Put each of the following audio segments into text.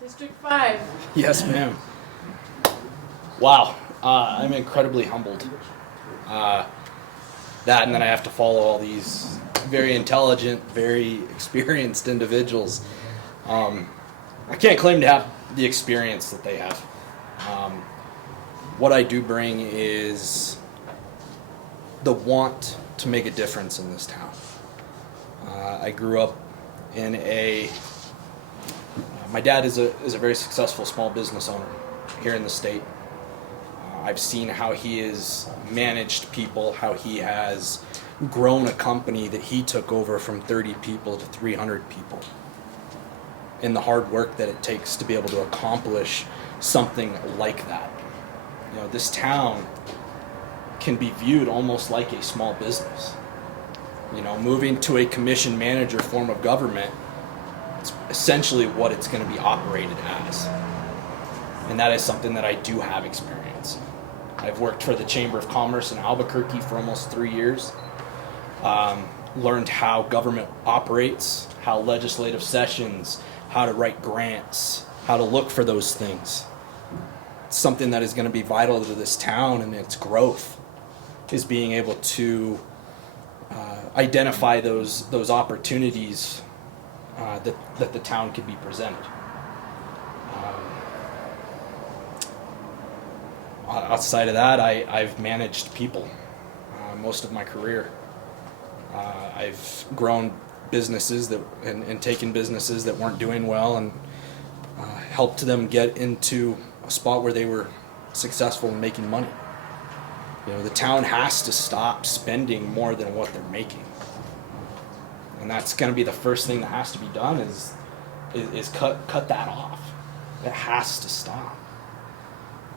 District 5. Yes, ma'am. Wow, I'm incredibly humbled. That, and then I have to follow all these very intelligent, very experienced individuals. I can't claim to have the experience that they have. What I do bring is the want to make a difference in this town. I grew up in my dad is a very successful small business owner here in the state. I've seen how he has managed people, how he has grown a company that he took over from 30 people to 300 people, and the hard work that it takes to be able to accomplish something like that. You know, this town can be viewed almost like a small business. You know, moving to a commission manager form of government, it's essentially what it's going to be operated as. And that is something that I do have experience in. I've worked for the Chamber of Commerce in Albuquerque for almost 3 years. Learned how government operates, how legislative sessions, how to write grants, how to look for those things. It's something that is going to be vital to this town and its growth, is being able to identify those opportunities that the town could be presented. Outside of that, I've managed people most of my career. I've grown businesses and taken businesses that weren't doing well and helped them get into a spot where they were successful in making money. You know, the town has to stop spending more than what they're making. And that's going to be the first thing that has to be done is cut that off. It has to stop.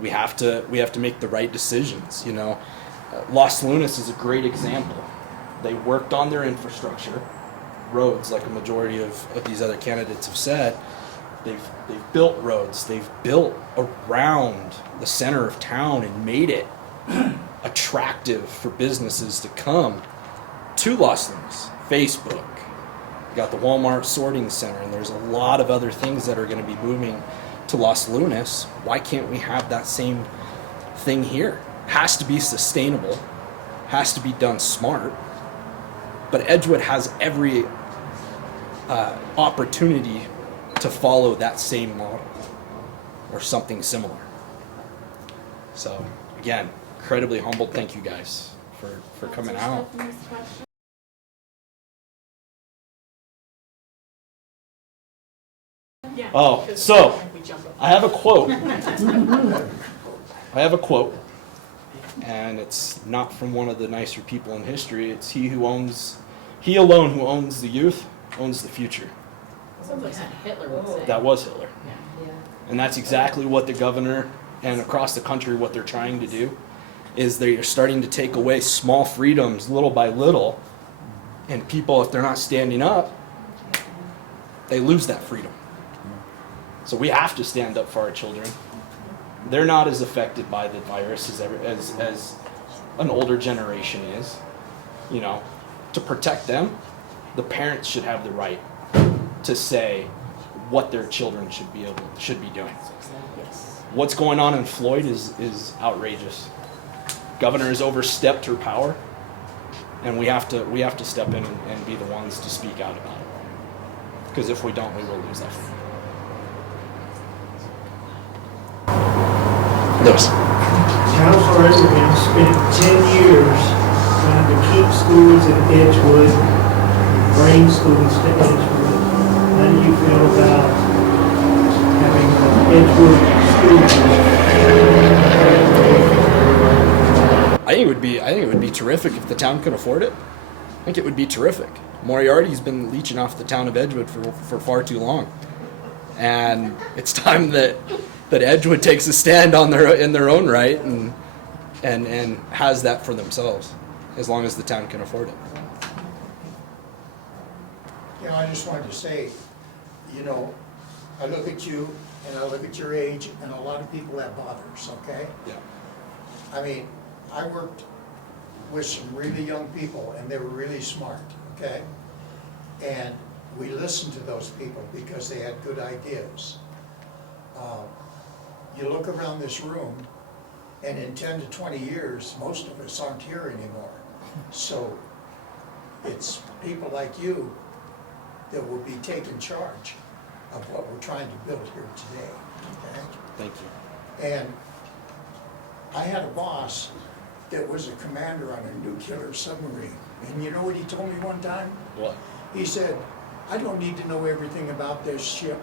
We have to make the right decisions. You know, Los Lunas is a great example. They worked on their infrastructure, roads, like a majority of these other candidates have said. They've built roads. They've built around the center of town and made it attractive for businesses to come to Los Lunas. Facebook, you got the Walmart sorting center, and there's a lot of other things that are going to be moving to Los Lunas. Why can't we have that same thing here? Has to be sustainable, has to be done smart, but Edgewood has every opportunity to follow that same model or something similar. So again, incredibly humbled. Thank you guys for coming out. Yeah. Oh, so I have a quote. And it's not from one of the nicer people in history. It's he alone who owns the youth owns the future. Sounds like something Hitler would say. That was Hitler. Yeah. And that's exactly what the governor and across the country, what they're trying to do, is they're starting to take away small freedoms little by little. And people, if they're not standing up, they lose that freedom. So we have to stand up for our children. They're not as affected by the virus as an older generation is. You know, to protect them, the parents should have the right to say what their children should be doing. What's going on in Floyd is outrageous. Governor has overstepped her power, and we have to step in and be the ones to speak out about it. Because if we don't, we will lose that. Those. Councilor Edgewood spent 10 years trying to keep schools in Edgewood, bring schools to Edgewood. How do you feel about having an Edgewood school? I think it would be terrific if the town could afford it. I think it would be terrific. Moriarty's been leeching off the town of Edgewood for far too long, and it's time that Edgewood takes a stand in their own right and has that for themselves, as long as the town can afford it. You know, I just wanted to say, you know, I look at you and I look at your age, and a lot of people have bothers, okay? Yeah. I mean, I worked with some really young people, and they were really smart, okay? And we listened to those people because they had good ideas. You look around this room, and in 10 to 20 years, most of us aren't here anymore. So it's people like you that will be taking charge of what we're trying to build here today, okay? Thank you. And I had a boss that was a commander on a nuclear submarine. And you know what he told me one time? What? He said, I don't need to know everything about this ship.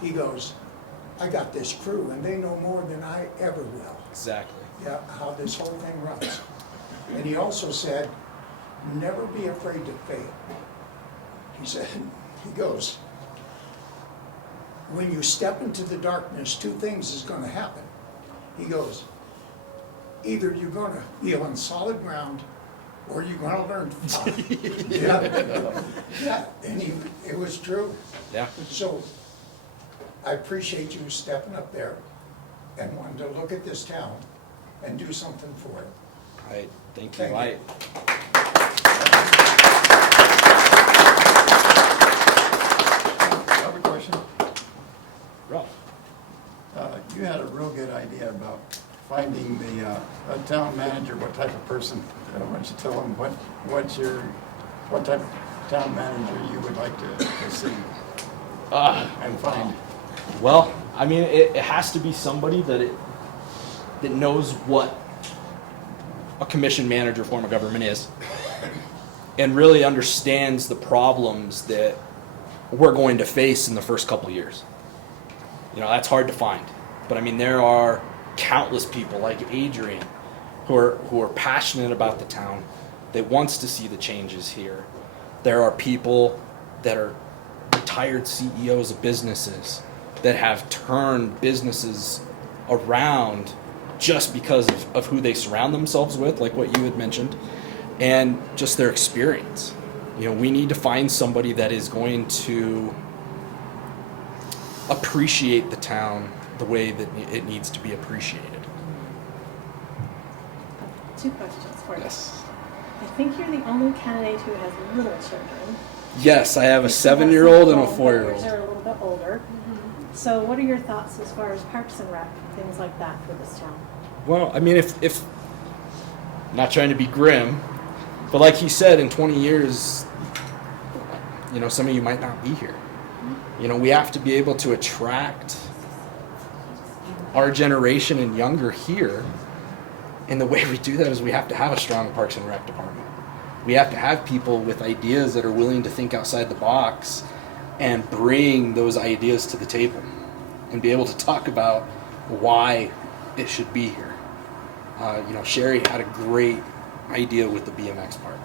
He goes, I got this crew and they know more than I ever will. Exactly. Yeah, how this whole thing runs. And he also said, never be afraid to fail. He said, he goes, when you step into the darkness, two things is gonna happen. He goes, either you're gonna be on solid ground or you're gonna learn to fly. Yeah, yeah, and it was true. Yeah. So I appreciate you stepping up there and wanting to look at this town and do something for it. I thank you. Thank you. I have a question. Ralph. You had a real good idea about finding the a town manager, what type of person. Why don't you tell them what type of town manager you would like to see and find? Well, I mean, it has to be somebody that knows what a commission manager form of government is, and really understands the problems that we're going to face in the first couple of years. You know, that's hard to find, but I mean, there are countless people like Adrian who are passionate about the town, that wants to see the changes here. There are people that are retired CEOs of businesses that have turned businesses around just because of who they surround themselves with, like what you had mentioned, and just their experience. You know, we need to find somebody that is going to appreciate the town the way that it needs to be appreciated. 2 questions for you. Yes. I think you're the only candidate who has little children. Yes, I have a You still have 7-year-old some and a adult, 4-year-old. but yours are a little bit older. So what are your thoughts as far as Parks and Rec, things like that for this town? Well, I mean, if not trying to be grim, but like he said, in 20 years, you know, some of you might not be here. You know, we have to be able to attract our generation and younger here. And the way we do that is we have to have a strong Parks and Rec department. We have to have people with ideas that are willing to think outside the box and bring those ideas to the table and be able to talk about why it should be here. You know, Sherry had a great idea with the BMX park.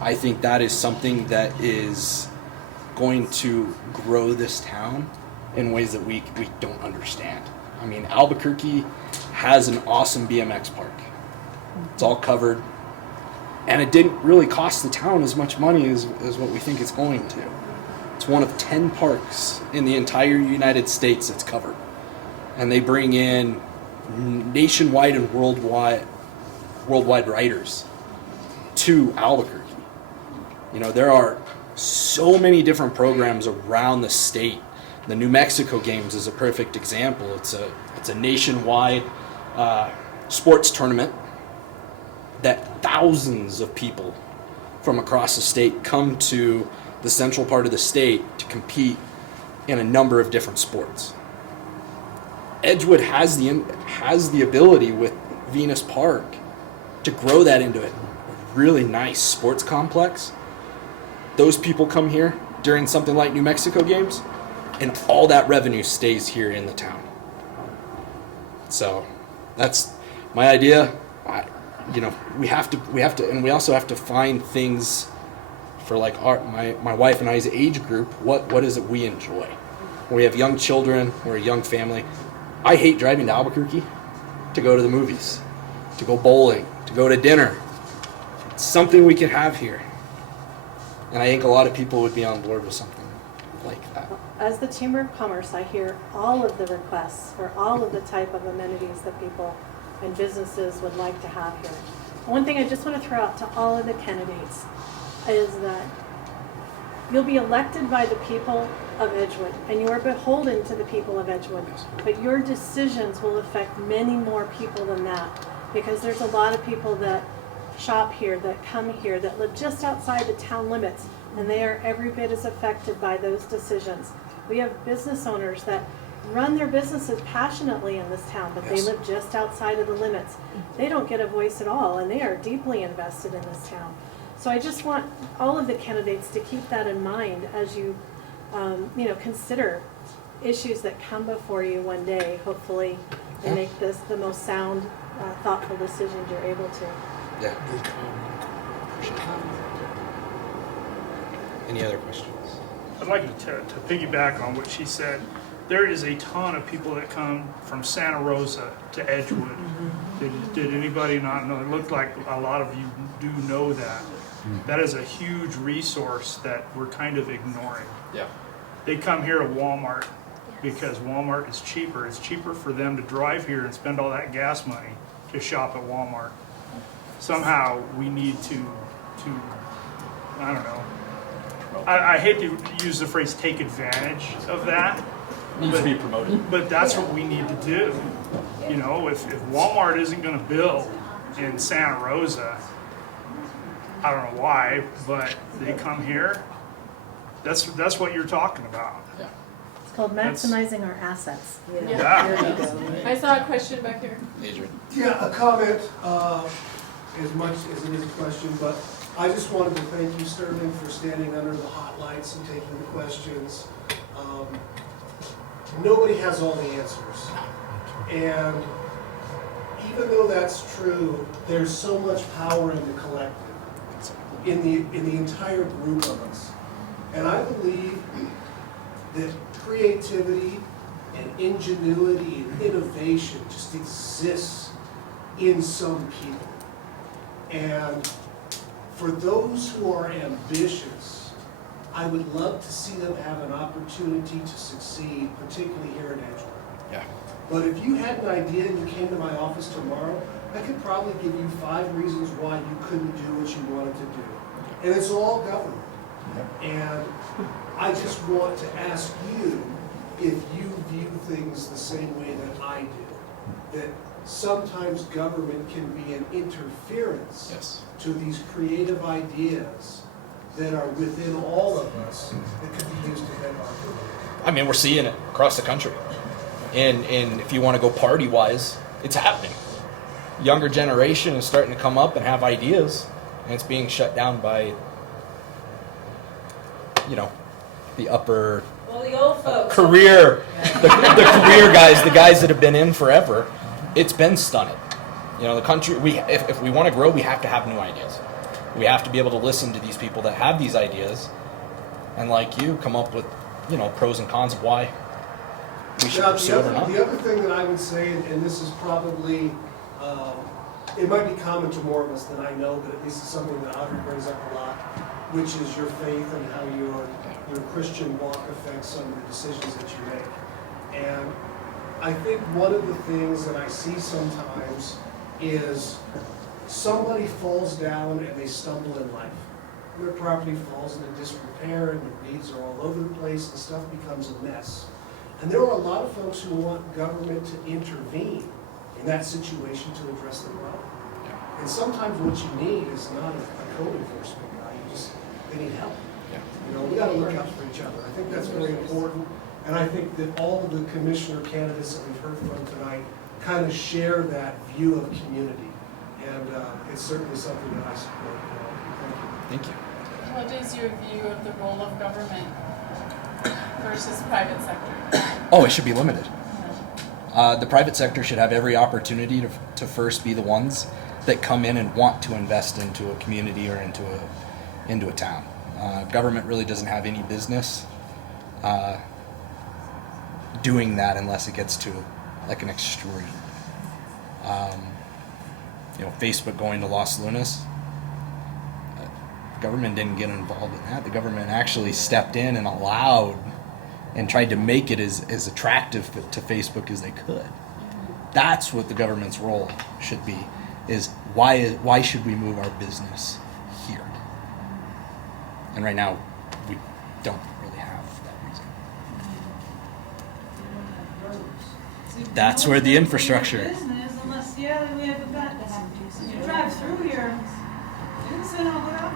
I think that is something that is going to grow this town in ways that we don't understand. I mean, Albuquerque has an awesome BMX park. It's all covered. And it didn't really cost the town as much money as what we think it's going to. It's one of 10 parks in the entire United States that's covered. And they bring in nationwide and worldwide riders to Albuquerque. You know, there are so many different programs around the state. The New Mexico Games is a perfect example. It's a nationwide sports tournament that thousands of people from across the state come to the central part of the state to compete in a number of different sports. Edgewood has the ability with Venus Park to grow that into a really nice sports complex. Those people come here during something like New Mexico Games, and all that revenue stays here in the town. So that's my idea. You know, we have to, and we also have to find things for like my wife and I's age group. What is it we enjoy? We have young children. We're a young family. I hate driving to Albuquerque to go to the movies, to go bowling, to go to dinner. It's something we can have here, and I think a lot of people would be on board with something like that. As the Chamber of Commerce, I hear all of the requests for all of the type of amenities that people and businesses would like to have here. One thing I just want to throw out to all of the candidates is that You'll be elected by the people of Edgewood, and you are beholden to the people of Edgewood. But your decisions will affect many more people than that, because there's a lot of people that shop here, that come here, that live just outside the town limits, and they are every bit as affected by those decisions. We have business owners that run their businesses passionately in this town, but they Yes. live just outside of the limits. They don't get a voice at all, and they are deeply invested in this town. So I just want all of the candidates to keep that in mind as you, consider issues that come before you one day, hopefully, and make this the most sound, thoughtful decisions you're able to. Yeah. Any other questions? I'd like to piggyback on what she said. There is a ton of people that come from Santa Rosa to Edgewood. Did anybody not know? It looked like a lot of you do know that. That is a huge resource that we're kind of ignoring. Yeah. They come here to Walmart because Walmart is cheaper. It's cheaper for them to drive here and spend all that gas money to shop at Walmart. Somehow we need to I don't know. I hate to use the phrase take advantage of that. Needs to be promoted. But that's what we need to do. You know, if Walmart isn't going to build in Santa Rosa, I don't know why, but they come here. That's what you're talking about. Yeah. It's called maximizing our assets. Yeah. I saw a question back here. Adrian. Yeah, a comment, as much as it is a question, but I just wanted to thank you, Sterling, for standing under the hot lights and taking the questions. Nobody has all the answers. And even though that's true, there's so much power in the collective, in the entire group of us. And I believe that creativity and ingenuity and innovation just exists in some people. And for those who are ambitious, I would love to see them have an opportunity to succeed, particularly here in Edgewood. Yeah. But if you had an idea and you came to my office tomorrow, I could probably give you 5 reasons why you couldn't do what you wanted to do. And it's all government. And I just want to ask you if you view things the same way that I do. That sometimes government can be an interference Yes. to these creative ideas that are within all of us that could be used to better our community. I mean, we're seeing it across the country. And if you want to go party-wise, it's happening. Younger generation is starting to come up and have ideas, and it's being shut down by, the upper Well, the old folks. career, the career guys, the guys that have been in forever. It's been stunted. The country, if we want to grow, we have to have new ideas. We have to be able to listen to these people that have these ideas, and like you, come up with, pros and cons of why we should Now, pursue it or not. the other thing that I would say, and this is probably, it might be common to more of us than I know, but at least it's something that Audrey brings up a lot, which is your faith and how your Christian walk affects some of the decisions that you make. And I think one of the things that I see sometimes is somebody falls down and they stumble in life. Their property falls into disrepair and the weeds are all over the place and stuff becomes a mess. And there are a lot of folks who want government to intervene in that situation to address the problem. And sometimes what you need is not a code enforcement guy, they need help. We gotta look out for each other. I think that's very important. And I think that all of the commissioner candidates that we've heard from tonight kind of share that view of community. And it's certainly something that I support. Thank you. Thank you. What is your view of the role of government versus private sector? Oh, it should be limited. The private sector should have every opportunity to first be the ones that come in and want to invest into a community or into a town. Government really doesn't have any business doing that unless it gets to like an extreme. Facebook going to Los Lunas. Government didn't get involved in that. The government actually stepped in and allowed and tried to make it as attractive to Facebook as they could. That's what the government's role should be, is why should we move our business here? And right now, don't really have that reason. That's where the infrastructure. Business unless, yeah, we have events. You drive through here, you can sit on without.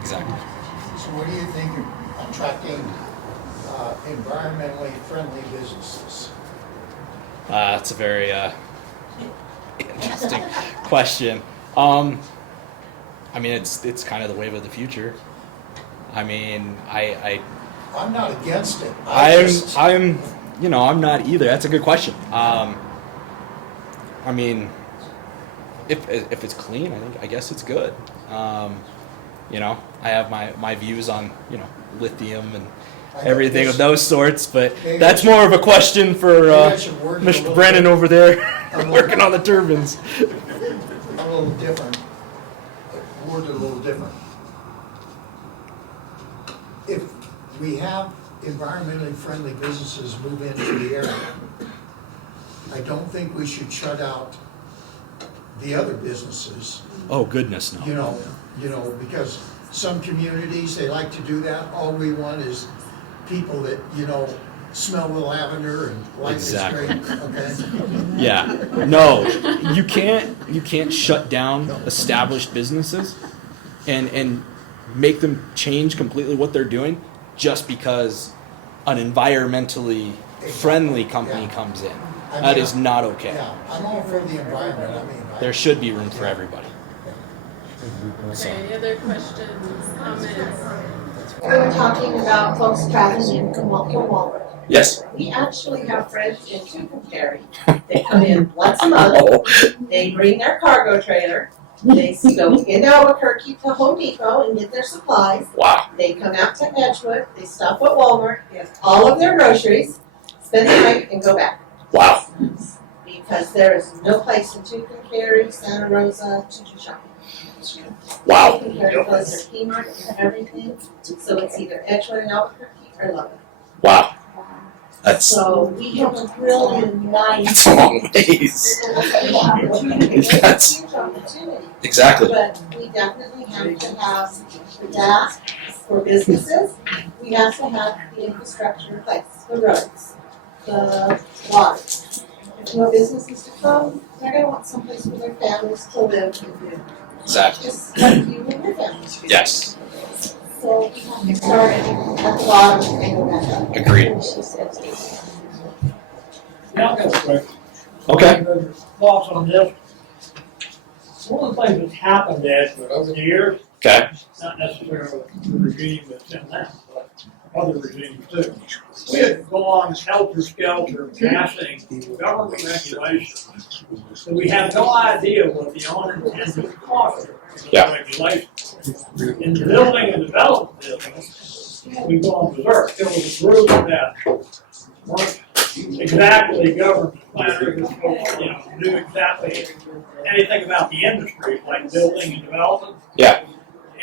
Exactly. So what do you think of attracting environmentally friendly businesses? That's a very interesting question. I mean, it's kind of the wave of the future. I mean, I'm not against it. I'm I'm not either. That's a good question. I mean, if it's clean, I guess it's good. I have my views on lithium and everything of those sorts, but that's more of a question for Mr. Brennan over there working on the turbines. A little different, worded a little different. If we have environmentally friendly businesses move into the area, I don't think we should shut out the other businesses. Oh goodness, no. Because some communities, they like to do that. All we want is people that, smell the lavender and life Exactly. is great, okay? Yeah. No, you can't shut down established businesses and make them change completely what they're doing just because an environmentally friendly company comes in. That is not okay. Yeah, I'm all for the environment, There should be room for everybody. Okay, any other questions, comments? We were talking about folks traveling in from Walmart. Yes. We actually have friends in Tucumcari. They come in once a month. They bring their cargo trailer. They go into Albuquerque to Home Depot and get their supplies. Wow. They come out to Edgewood. They stop at Walmart, get all of their groceries, spend the night, and go back. Wow. Because there is no place in Tucumcari, Santa Rosa to do shopping. Wow. Tucumcari closed their Kmart and everything, so it's either Edgewood and Albuquerque or Logan. Wow. That's So we have a really nice. a long ways. That's Huge opportunity, exactly. but we definitely have to have that for businesses. We have to have the infrastructure in place, the roads, the water. If no businesses to come, they're gonna want someplace for their families to live and do. Exactly. Just like you and your family. Yes. So we have to start at the bottom and go back up. Agreed. Yeah, I've got a question. Okay. Thoughts on this? One of the things that's happened over the years, Okay. not necessarily the regime that's in that, but other regimes too. We have gone helter-skelter passing government regulations, so we have no idea what the unintended costs are of the regulations. In the building and development business, we've gone berserk. There was a group that weren't exactly government planners, knew exactly anything about the industry, like building and development. Yeah.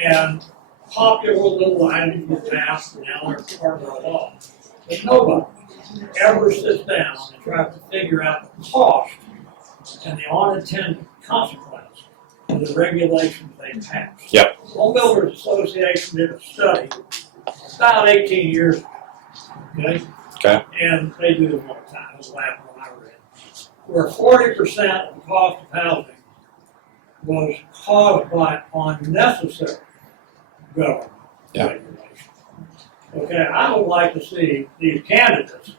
And popular little items were passed, and now they're part of the law. But nobody ever sits down and tries to figure out the cost and the unintended consequence of the regulations they pass. Yep. Home Builders Association did a study about 18 years ago. Okay. And they do them all the time. It was the last one I read. Where 40% of the cost of housing was caused by unnecessary government regulation. Okay, I would like to see these candidates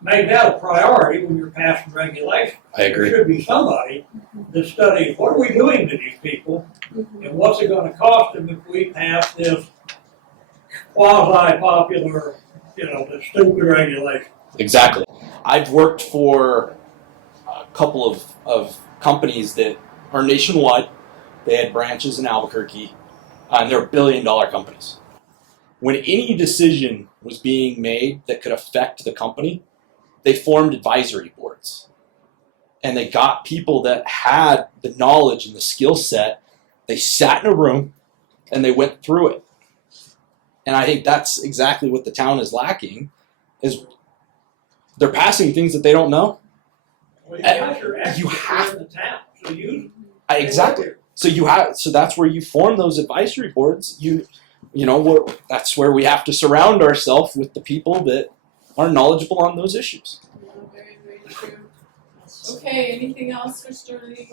make that a priority when you're passing regulation. I agree. There should be somebody that studies what are we doing to these people and what's it going to cost them if we pass this quasi-popular, the stupid regulation. Exactly. I've worked for a couple of companies that are nationwide. They had branches in Albuquerque, and they're billion-dollar companies. When any decision was being made that could affect the company, they formed advisory boards. And they got people that had the knowledge and the skill set. They sat in a room, and they went through it. And I think that's exactly what the town is lacking, is they're passing things that they don't know. Well, you got your experts You have- in the town, so use them. Exactly. So that's where you form those advisory boards. that's where we have to surround ourselves with the people that are knowledgeable on those issues. Very, very true. Okay, anything else, Mr. Lee?